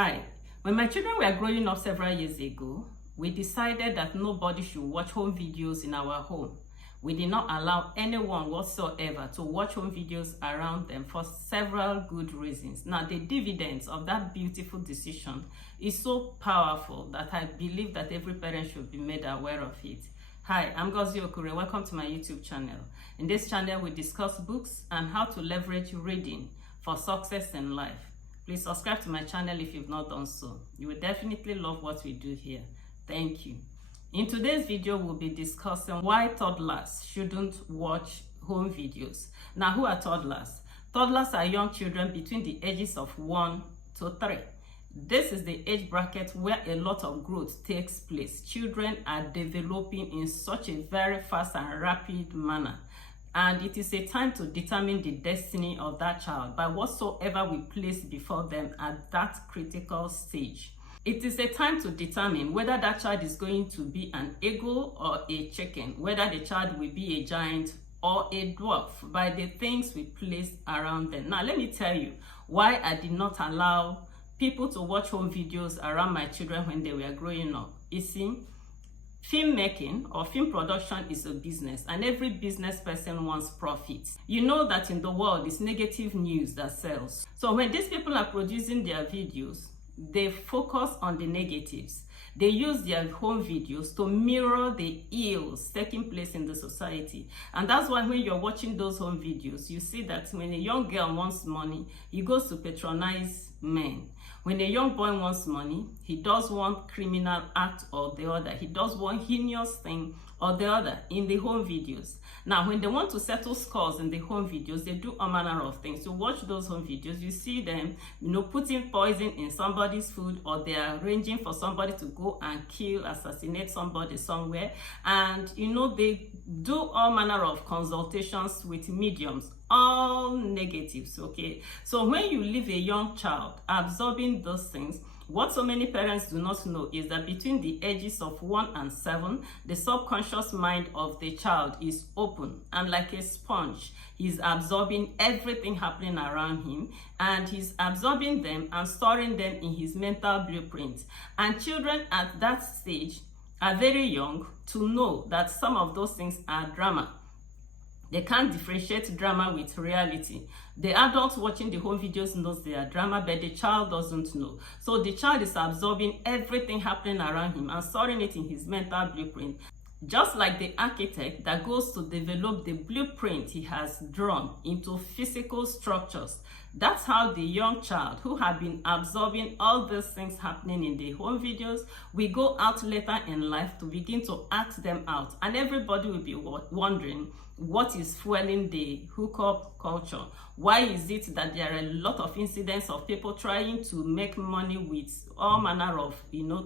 Hi, when my children were growing up several years ago, we decided that nobody should watch home videos in our home. We did not allow anyone whatsoever to watch home videos around them for several good reasons. Now, the dividends of that beautiful decision is so powerful that I believe that every parent should be made aware of it. Hi, I'm Ngozi Okure. Welcome to my YouTube channel. In this channel, we discuss books and how to leverage reading for success in life. Please subscribe to my channel if you've not done so. You will definitely love what we do here. Thank you. In today's video, we'll be discussing why toddlers shouldn't watch home videos. Now, who are toddlers? Toddlers are young children between the ages of 1 to 3. This is the age bracket where a lot of growth takes place. Children are developing in such a very fast and rapid manner. And it is a time to determine the destiny of that child by whatsoever we place before them at that critical stage. It is a time to determine whether that child is going to be an eagle or a chicken, whether the child will be a giant or a dwarf by the things we place around them. Now, let me tell you why I did not allow people to watch home videos around my children when they were growing up. You see, filmmaking or film production is a business, and every business person wants profits. You know that in the world, it's negative news that sells. So when these people are producing their videos, they focus on the negatives. They use their home videos to mirror the ills taking place in the society. And that's why when you're watching those home videos, you see that when a young girl wants money, he goes to patronize men. When a young boy wants money, he does one criminal act or the other. He does one heinous thing or the other in the home videos. Now, when they want to settle scores in the home videos, they do all manner of things. You watch those home videos, you see them, putting poison in somebody's food, or they are arranging for somebody to go and kill, assassinate somebody somewhere. And, they do all manner of consultations with mediums, all negatives, okay? So when you leave a young child absorbing those things, what so many parents do not know is that between the ages of 1 and 7, the subconscious mind of the child is open, and like a sponge, he's absorbing everything happening around him, and he's absorbing them and storing them in his mental blueprint. And children at that stage are very young to know that some of those things are drama. They can't differentiate drama with reality. The adult watching the home videos knows they are drama, but the child doesn't know. So the child is absorbing everything happening around him and storing it in his mental blueprint. Just like the architect that goes to develop the blueprint he has drawn into physical structures, that's how the young child who have been absorbing all these things happening in the home videos will go out later in life to begin to act them out. And everybody will be wondering, what is fueling the hookup culture? Why is it that there are a lot of incidents of people trying to make money with all manner of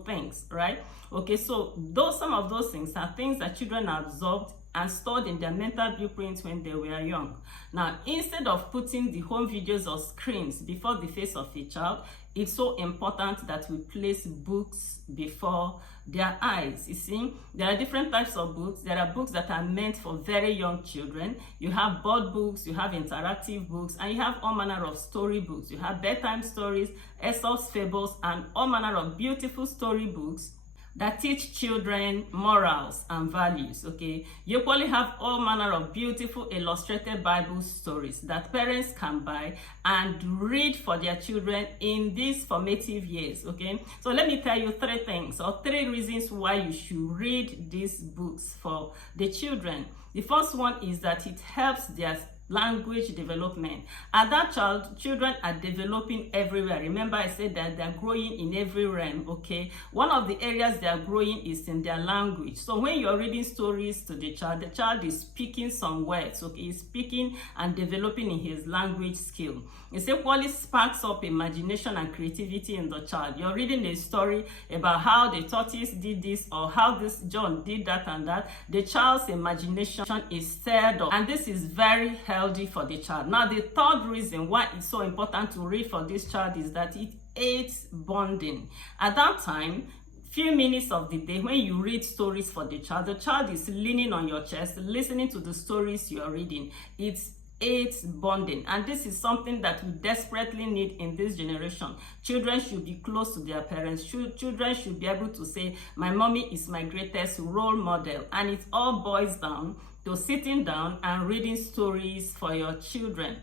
things, right? Okay, so some of those things are things that children absorbed and stored in their mental blueprints when they were young. Now, instead of putting the home videos or screens before the face of a child, it's so important that we place books before their eyes. You see, there are different types of books. There are books that are meant for very young children. You have board books, you have interactive books, and you have all manner of story books. You have bedtime stories, Aesop's fables, and all manner of beautiful story books that teach children morals and values, okay? You equally have all manner of beautiful illustrated Bible stories that parents can buy and read for their children in these formative years, okay? So let me tell you 3 things or 3 reasons why you should read these books for the children. The first one is that it helps their language development. At that children are developing everywhere. Remember, I said that they're growing in every realm, okay? One of the areas they are growing is in their language. So when you're reading stories to the child is speaking some words, okay? He's speaking and developing in his language skill. It equally sparks up imagination and creativity in the child. You're reading a story about how the tortoise did this or how this John did that and that. The child's imagination is stirred up, and this is very healthy for the child. Now, the third reason why it's so important to read for this child is that it aids bonding. At that time, few minutes of the day, when you read stories for the child is leaning on your chest, listening to the stories you are reading. It's It's bonding, and this is something that we desperately need in this generation. Children should be close to their parents. Children should be able to say, my mommy is my greatest role model. And it all boils down to sitting down and reading stories for your children.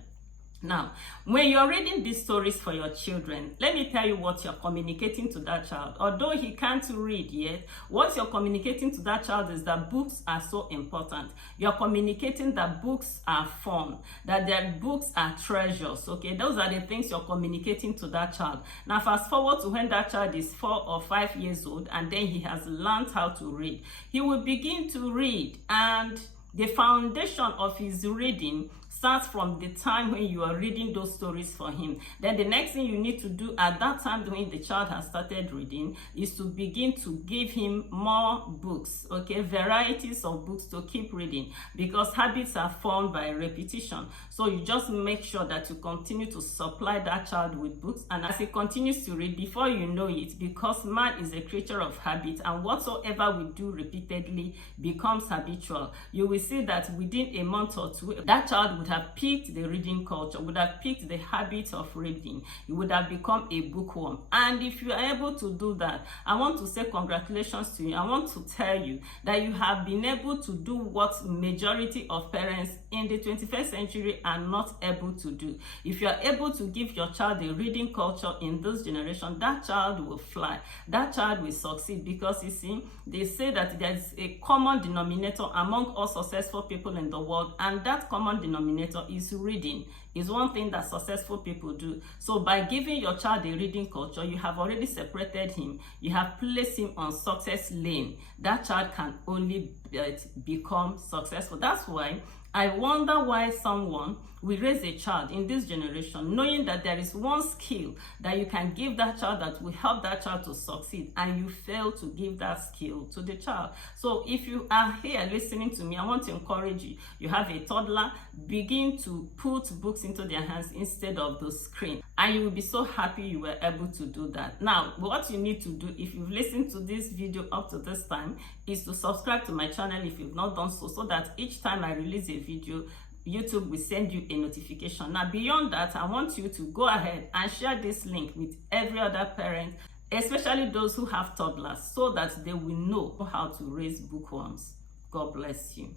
Now, when you're reading these stories for your children, let me tell you what you're communicating to that child. Although he can't read yet, what you're communicating to that child is that books are so important. You're communicating that books are fun, that their books are treasures, okay? Those are the things you're communicating to that child. Now, fast forward to when that child is 4 or 5 years old, and then he has learned how to read. He will begin to read, and the foundation of his reading starts from the time when you are reading those stories for him. Then the next thing you need to do at that time when the child has started reading is to begin to give him more books, okay, varieties of books to keep reading, because habits are formed by repetition. So you just make sure that you continue to supply that child with books, and as he continues to read, before you know it, because man is a creature of habit, and whatsoever we do repeatedly becomes habitual, you will see that within a month or two, that child would have picked the reading culture, would have picked the habit of reading. You would have become a bookworm. And if you are able to do that, I want to say congratulations to you. I want to tell you that you have been able to do what majority of parents in the 21st century are not able to do. If you are able to give your child a reading culture in this generation, that child will fly. That child will succeed, because you see, they say that there is a common denominator among all successful people in the world, and that common denominator is reading. Is one thing that successful people do. So by giving your child a reading culture, you have already separated him. You have placed him on success lane. That child can only become successful. That's why I wonder why someone will raise a child in this generation knowing that there is one skill that you can give that child that will help that child to succeed, and you fail to give that skill to the child. So if you are here listening to me, I want to encourage you. You have a toddler, begin to put books into their hands instead of the screen, and you will be so happy you were able to do that. Now, what you need to do, if you've listened to this video up to this time, is to subscribe to my channel if you've not done so, so that each time I release a video, YouTube will send you a notification. Now, beyond that, I want you to go ahead and share this link with every other parent, especially those who have toddlers, so that they will know how to raise bookworms. God bless you.